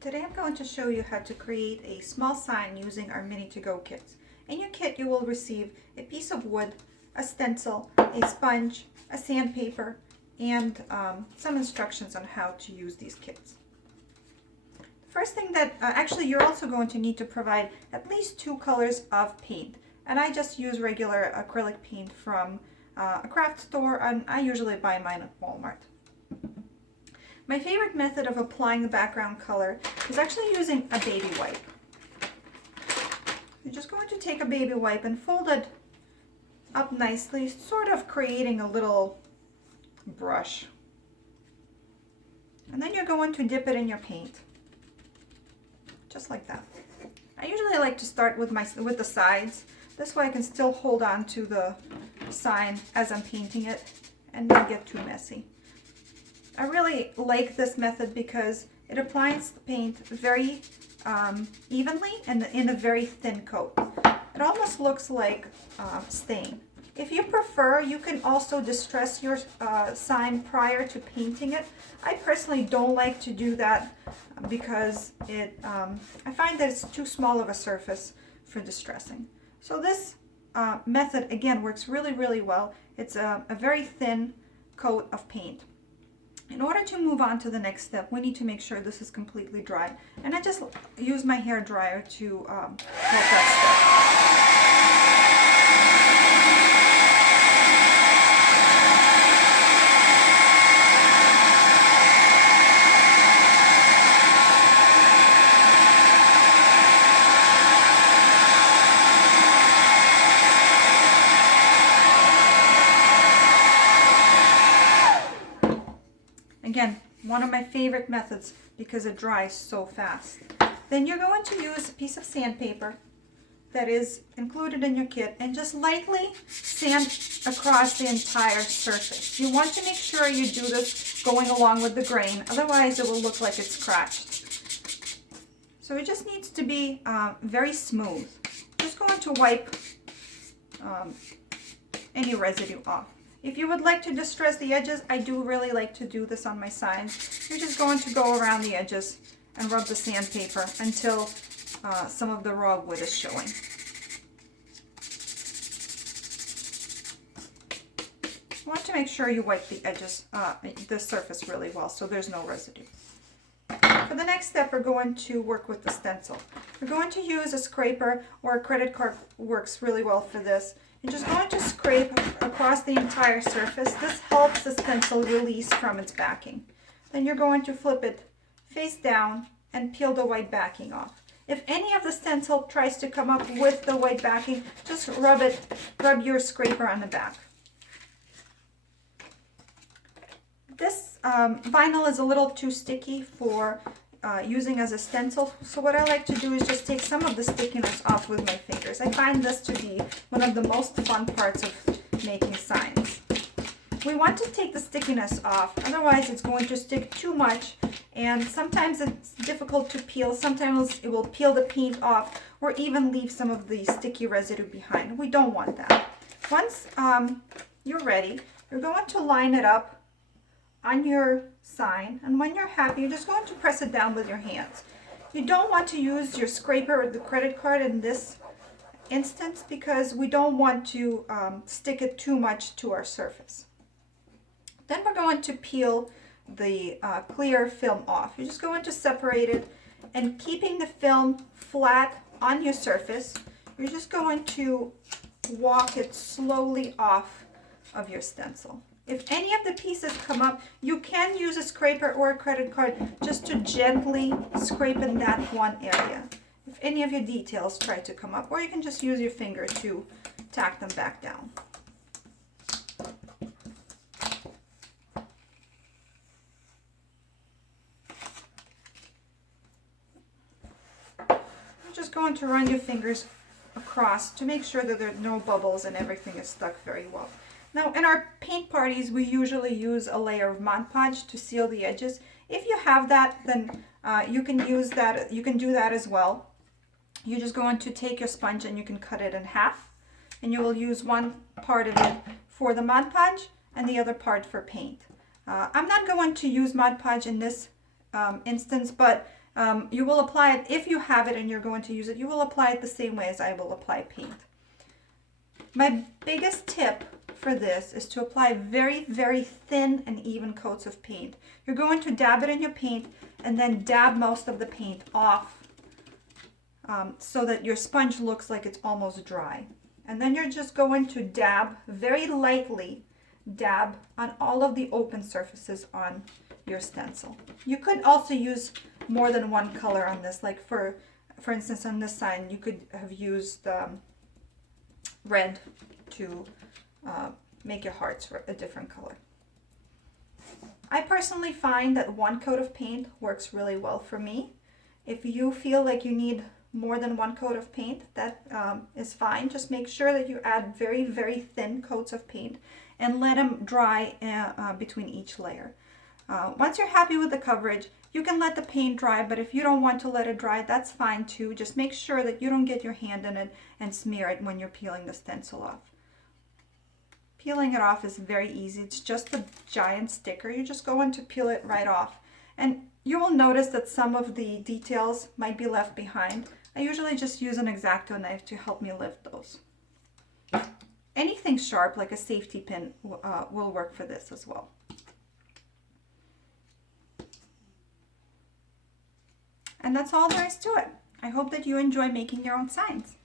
Today I'm going to show you how to create a small sign using our mini to-go kits. In your kit you will receive a piece of wood, a stencil, a sponge, a sandpaper, and some instructions on how to use these kits. The first thing that, actually you're also going to need to provide at least 2 colors of paint. And I just use regular acrylic paint from a craft store, and I usually buy mine at Walmart. My favorite method of applying the background color is actually using a baby wipe. You're just going to take a baby wipe and fold it up nicely, sort of creating a little brush. And then you're going to dip it in your paint, just like that. I usually like to start with the sides. This way I can still hold on to the sign as I'm painting it and not get too messy. I really like this method because it applies the paint very evenly and in a very thin coat. It almost looks like stain. If you prefer, you can also distress your sign prior to painting it. I personally don't like to do that because I find that it's too small of a surface for distressing. So this method again works really, really well. It's a very thin coat of paint. In order to move on to the next step, we need to make sure this is completely dry. And I just use my hair dryer to help that step. Again, one of my favorite methods because it dries so fast. Then you're going to use a piece of sandpaper that is included in your kit and just lightly sand across the entire surface. You want to make sure you do this going along with the grain, otherwise it will look like it's scratched. So it just needs to be very smooth. Just going to wipe any residue off. If you would like to distress the edges, I do really like to do this on my signs. You're just going to go around the edges and rub the sandpaper until some of the raw wood is showing. You want to make sure you wipe the edges, the surface really well so there's no residue. For the next step, we're going to work with the stencil. We're going to use a scraper, or a credit card works really well for this. You're just going to scrape across the entire surface. This helps the stencil release from its backing. Then you're going to flip it face down and peel the white backing off. If any of the stencil tries to come up with the white backing, just rub your scraper on the back. This vinyl is a little too sticky for using as a stencil, so what I like to do is just take some of the stickiness off with my fingers. I find this to be one of the most fun parts of making signs. We want to take the stickiness off, otherwise it's going to stick too much, and sometimes it's difficult to peel. Sometimes it will peel the paint off or even leave some of the sticky residue behind. We don't want that. Once you're ready, you're going to line it up on your sign, and when you're happy, you're just going to press it down with your hands. You don't want to use your scraper or the credit card in this instance because we don't want to stick it too much to our surface. Then we're going to peel the clear film off. You're just going to separate it, and keeping the film flat on your surface, you're just going to walk it slowly off of your stencil. If any of the pieces come up, you can use a scraper or a credit card just to gently scrape in that one area. If any of your details try to come up, or you can just use your finger to tack them back down. You're just going to run your fingers across to make sure that there are no bubbles and everything is stuck very well. Now, in our paint parties, we usually use a layer of Mod Podge to seal the edges. If you have that, then you can use that. You can do that as well. You're just going to take your sponge and you can cut it in half, and you will use one part of it for the Mod Podge and the other part for paint. I'm not going to use Mod Podge in this instance, but You will apply it, if you have it and you're going to use it, you will apply it the same way as I will apply paint. My biggest tip for this is to apply very, very thin and even coats of paint. You're going to dab it in your paint and then dab most of the paint off so that your sponge looks like it's almost dry. And then you're just going to dab very lightly, dab on all of the open surfaces on your stencil. You could also use more than one color on this. Like for instance, on this side, you could have used red to make your hearts a different color. I personally find that one coat of paint works really well for me. If you feel like you need more than one coat of paint, that is fine. Just make sure that you add very, very thin coats of paint and let them dry between each layer. Once you're happy with the coverage, you can let the paint dry, but if you don't want to let it dry, that's fine too. Just make sure that you don't get your hand in it and smear it when you're peeling the stencil off. Peeling it off is very easy. It's just a giant sticker. You're just going to peel it right off. And you will notice that some of the details might be left behind. I usually just use an X-Acto knife to help me lift those. Anything sharp, like a safety pin, will work for this as well. And that's all there is to it. I hope that you enjoy making your own signs.